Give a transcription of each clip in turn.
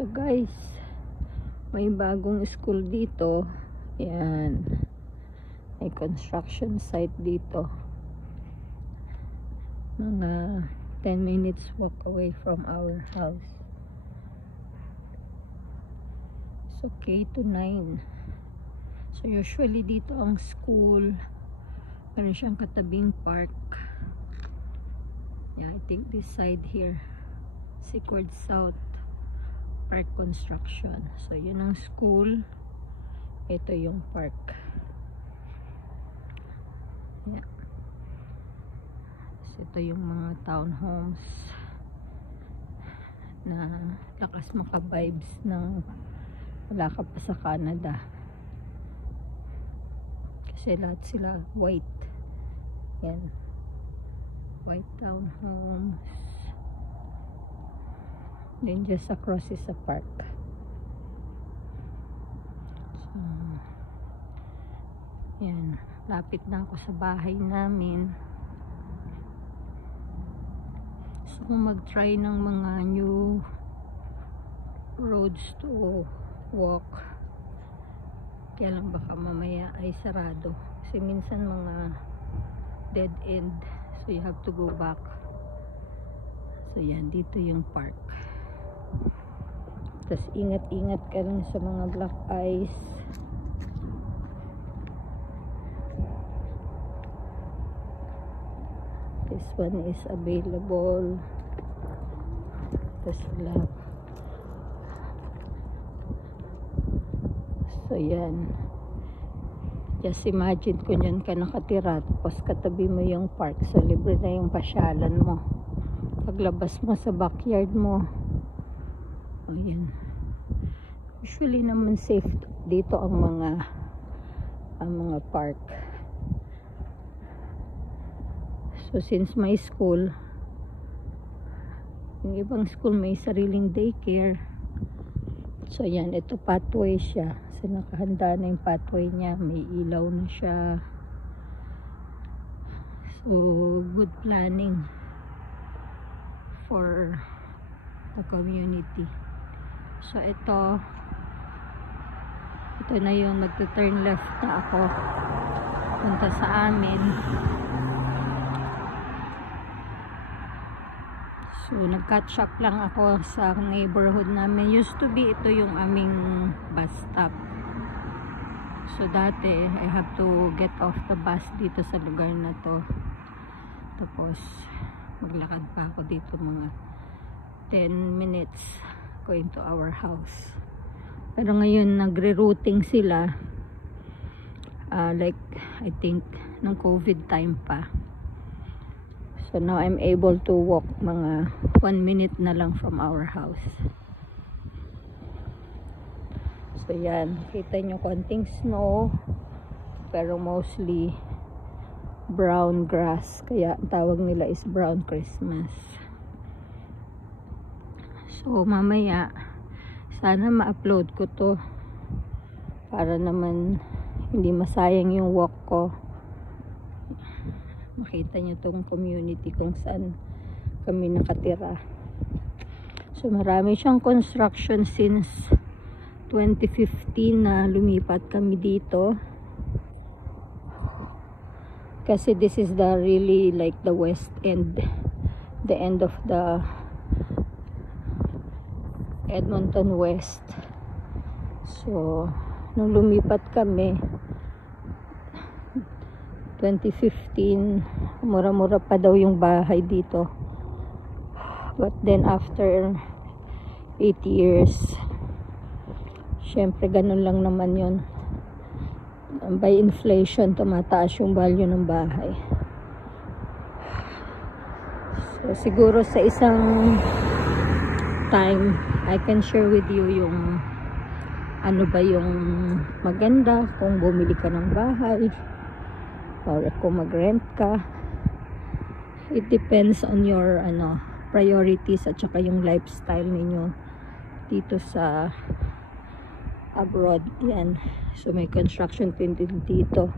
So guys, may bagong school dito. Yan. May construction site dito. Mga 10 minutes walk away from our house. So K to 9. So usually dito ang school. Meron siyang katabing park. Yeah, I think this side here. Secord South Park Construction. So yun ang school. Ito yung park. Yeah. So ito yung mga townhomes na lakas maka-vibes ng wala ka pa sa Canada. Kasi lahat sila white. Yan. White townhomes. Then just across is a park. So, yan. Lapit na ako sa bahay namin. So, kung mag-try ng mga new roads to walk, kaya lang baka mamaya ay sarado. Kasi minsan mga dead end. So, you have to go back. So, yan. Dito yung park. Tapos ingat-ingat ka rin sa mga black ice. This one is available. Tapos lap. So yan. Just imagine kung yan ka nakatira. Tapos katabi mo yung park. So libre na yung pasyalan mo. Paglabas mo sa backyard mo. O yan. Usually naman safe dito ang mga park. So since my school, yung ibang school may sariling daycare. So yan, ito pathway siya. So nakahanda na yung pathway niya. May ilaw na siya. So good planning for the community. So ito na yung magte-turn left na ako punta sa amin. So nag-catch up lang ako sa neighborhood namin. Used to be ito yung aming bus stop. So dati I have to get off the bus dito sa lugar na to. Tapos maglakad pa ako dito mga 10 minutes going to our house. Pero ngayon nagre-routing sila, like I think nung COVID time pa. So now I'm able to walk mga 1 minute na lang from our house. So yan, kita nyo konting snow, pero mostly brown grass, kaya ang tawag nila is brown Christmas. So mamaya sana ma-upload ko to para naman hindi masayang yung walk ko. Makita nyo tong community kung saan kami nakatira. So marami siyang construction since 2015 na lumipat kami dito. Kasi this is the really like the west end, the end of the Edmonton West. So nung lumipat kami 2015, mura-mura pa daw yung bahay dito. But then after 8 years, syempre ganun lang naman yun. By inflation, tumataas yung value ng bahay. So siguro sa isang time I can share with you yung ano ba yung maganda kung bumili ka ng bahay or kung mag-rent ka. It depends on your priorities at saka yung lifestyle ninyo dito sa abroad. Yan. So may construction din dito.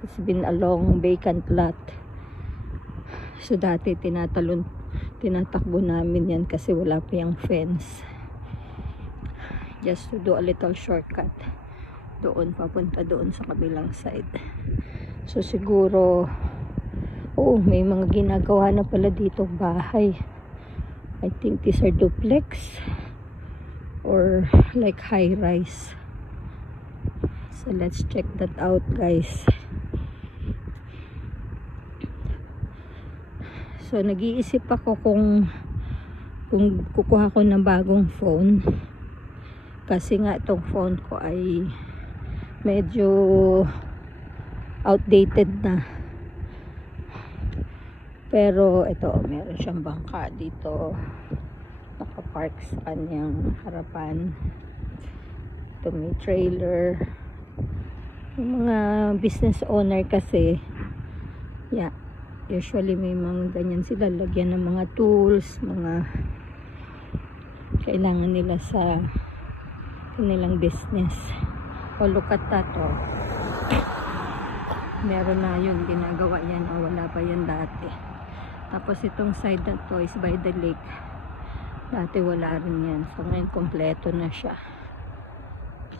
It's been a long vacant lot. So dati tinatakbo namin yan kasi wala pa yung fence. just to do a little shortcut doon, papunta doon sa kabilang side. So siguro, oh, may mga ginagawa na pala dito bahay. I think these are duplex or like high rise. So let's check that out, guys. So nag-iisip ako kung kukuha ko ng bagong phone, kasi nga itong phone ko ay medyo outdated na. Pero ito, meron siyang bangka dito, nakapark sa kanyang harapan. Ito may trailer. Yung mga business owner kasi, yeah, usually may mga ganyan sila, lagyan ng mga tools, mga kailangan nila sa kanilang business. Oh, look at that, oh. Meron na yun, ginagawa yan, oh, wala pa yan dati. Tapos itong side na to is by the lake. Dati wala rin yan. So ngayon kompleto na siya.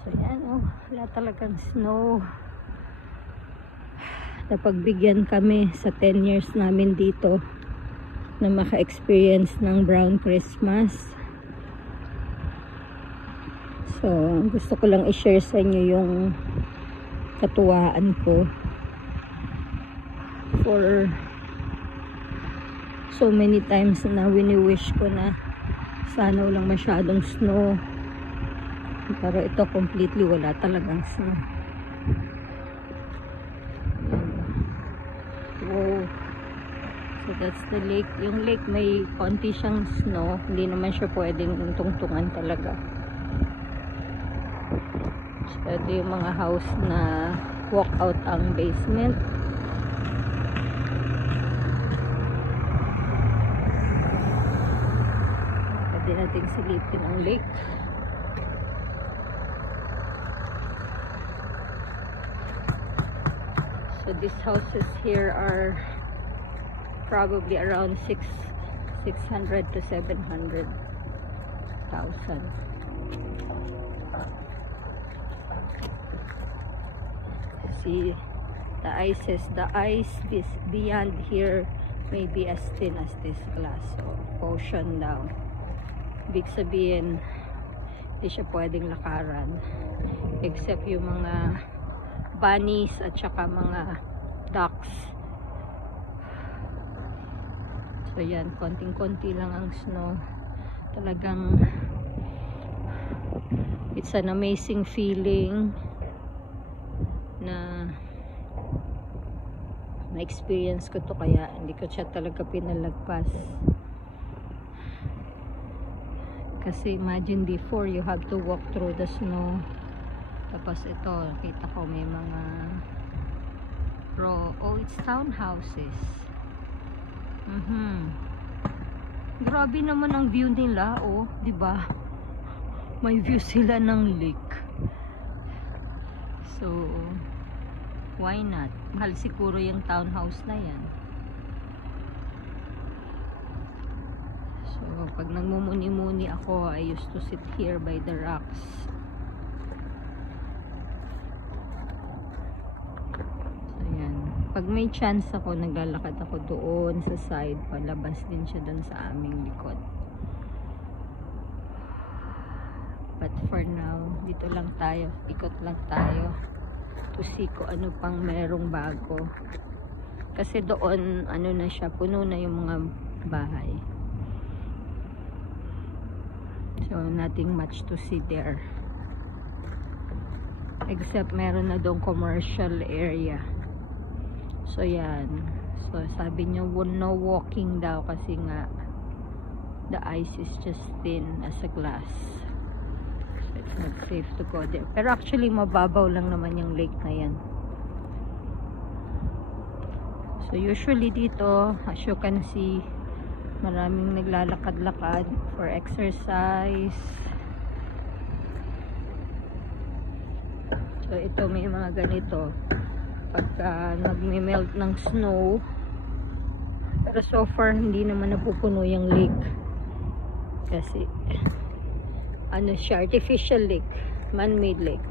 So yan, oh, wala talagang snow. Napagbigyan kami sa 10 years namin dito na maka-experience ng brown Christmas. So gusto ko lang i-share sa inyo yung katuwaan ko for so many times na wini-wish ko na sana walang masyadong snow, pero ito completely wala talagang snow. Wow. So that's the lake. Yung lake may konti siyang snow, hindi naman siya pwedeng tungtungan talaga. So ito yung mga house na walk out ang basement. Pwede natin silipin ang lake. So these houses here are probably around 600 to 700,000. See the ice this beyond here may be as thin as this glass, so ocean down. Ibig sabihin, hindi siya pwedeng lakaran except yung mga bunnies at saka mga ducks. So yan, konting-konti lang ang snow. Talagang it's an amazing feeling na na-experience ko to, kaya hindi ko siya talaga pinalagpas. Kasi imagine before, you have to walk through the snow. Tapos ito, kita ko may mga oh, it's townhouses. Grabe naman ang view nila, oh, di ba? May view sila ng lake. So why not? Mahal siguro yung townhouse na yan. So pag nagmumuni-muni ako, I used to sit here by the rocks. So yan, pag may chance ako, naglalakad ako doon sa side, palabas din siya doon sa aming likod. But for now, dito lang tayo, ikot lang tayo to see ko ano pang merong bago. Kasi doon, ano na siya, puno na yung mga bahay. So nothing much to see there. Except meron na doon commercial area. So yan. So sabi niya, no walking daw kasi nga the ice is just thin as a glass. It's not safe to go there. Pero actually, mababaw lang naman yung lake na yan. So usually dito, as you can see, maraming naglalakad-lakad for exercise. So ito, may mga ganito. Pagka nagme-melt ng snow. Pero so far, hindi naman napupuno yung lake. Kasi ano siya, artificial lake, man-made lake.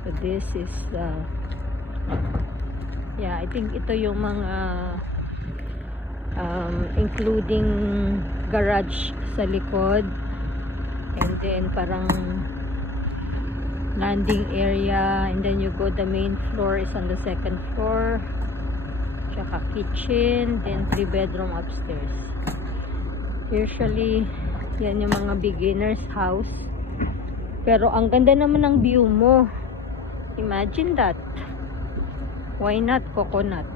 So this is yeah, I think ito yung mga including garage sa likod, and then parang landing area, and then you go, the main floor is on the second floor, tsaka kitchen, then 3 bedroom upstairs. Usually yan yung mga beginners house, pero ang ganda naman ng view mo. Imagine that. Why not coconut?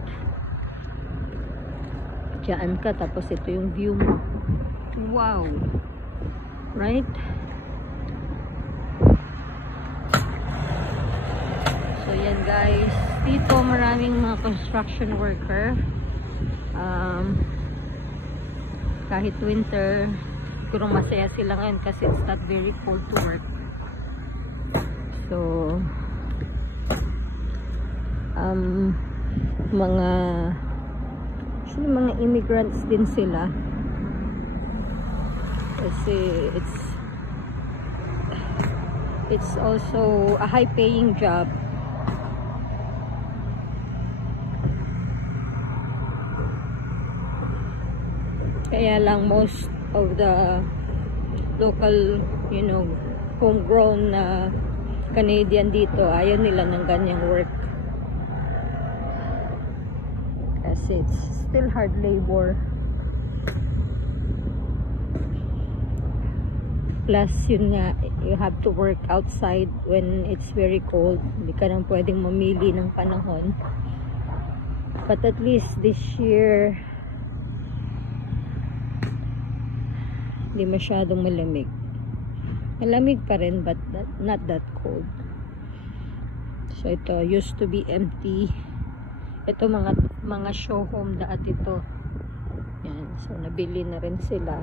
Diyan ka, tapos ito yung view mo. Wow, right? So yan guys, dito maraming mga construction worker. Kahit winter, siguro masaya sila ngayon kasi it's not very cold to work. So mga immigrants din sila kasi it's also a high paying job. Kaya lang most of the local, you know, homegrown Canadian dito, ayaw nila ng ganyang work kasi it's still hard labor. Plus yun nga, you have to work outside when it's very cold. Hindi ka nang pwedeng mamili ng panahon. But at least this year hindi masyadong malamig. Malamig pa rin, but not that cold. So ito used to be empty. Ito mga show home dati ito. Yan, so nabili na rin sila.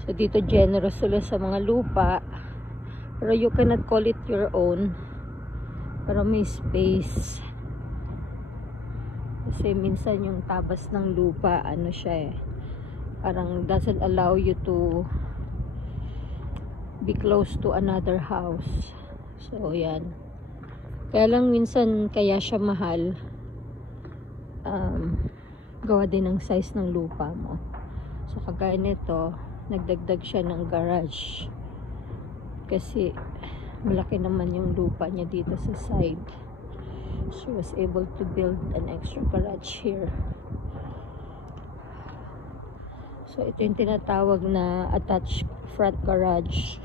So dito generous sila sa mga lupa, pero you cannot call it your own. Pero may space. Kasi minsan yung tabas ng lupa, ano siya parang doesn't allow you to be close to another house. So yan. Kaya lang minsan kaya siya mahal. Gawa din ng size ng lupa mo. So kagaya nito, nagdagdag siya ng garage. Kasi malaki naman yung lupa niya dito sa side. She was able to build an extra garage here. So ito yung tinatawag na attached front garage.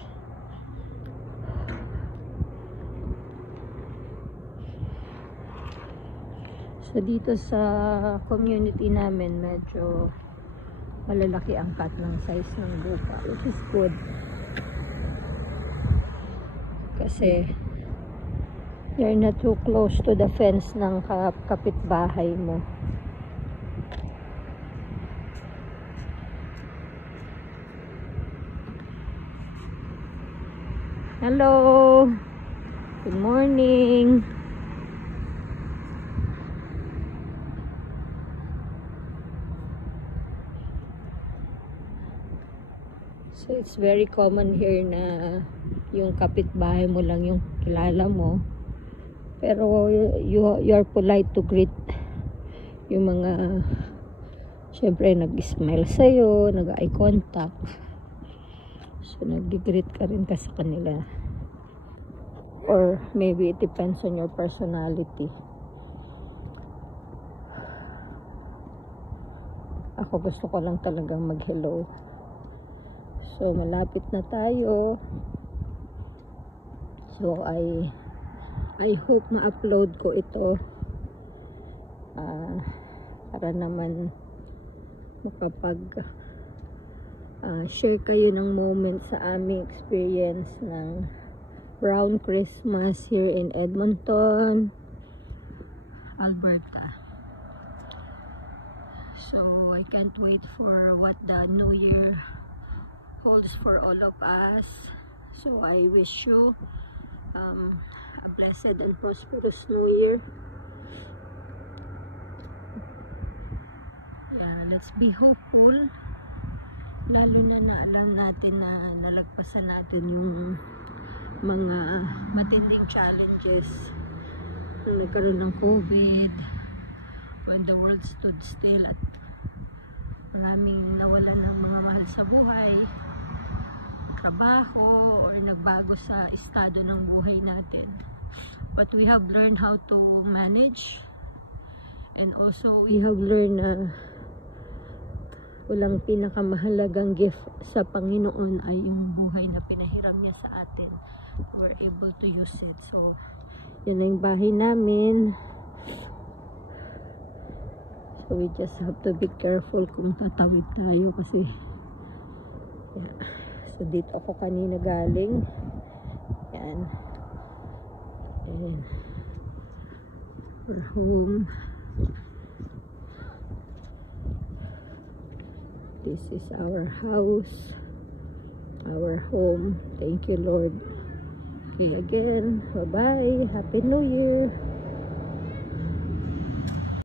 So dito sa community namin, medyo malalaki ang cut ng size ng lupa, which is good. Kasi you're not too close to the fence ng kapitbahay mo. Hello! Good morning! So it's very common here na yung kapitbahay mo lang yung kilala mo. Pero you're polite to greet yung mga, syempre nag-smile sa'yo, nag-eye contact. So nag-greet ka rin ka sa kanila. Or maybe it depends on your personality. Ako gusto ko lang talagang mag-hello. So malapit na tayo. So I hope ma-upload ko ito para naman makapag share kayo ng moment sa aming experience ng Brown Christmas here in Edmonton, Alberta. So I can't wait for what the new year holds for all of us. So I wish you a blessed and prosperous New Year. Yeah, let's be hopeful. Lalo na alam natin na nalagpasan natin yung mga matinding challenges nung nagkaroon ng COVID, when the world stood still at maraming nawalan ng mga mahal sa buhay, trabaho, or nagbago sa estado ng buhay natin. But we have learned how to manage, and also we have learned na walang pinakamahalagang gift sa Panginoon ay yung buhay na pinahiram niya sa atin. We're able to use it. So, yan na yung bahay namin. So, we just have to be careful kung tatawid tayo kasi yeah. So, dito ako kanina galing. Yan. Ayan. We're home. This is our house, our home. Thank you, Lord. Okay, again, bye-bye. Happy New Year.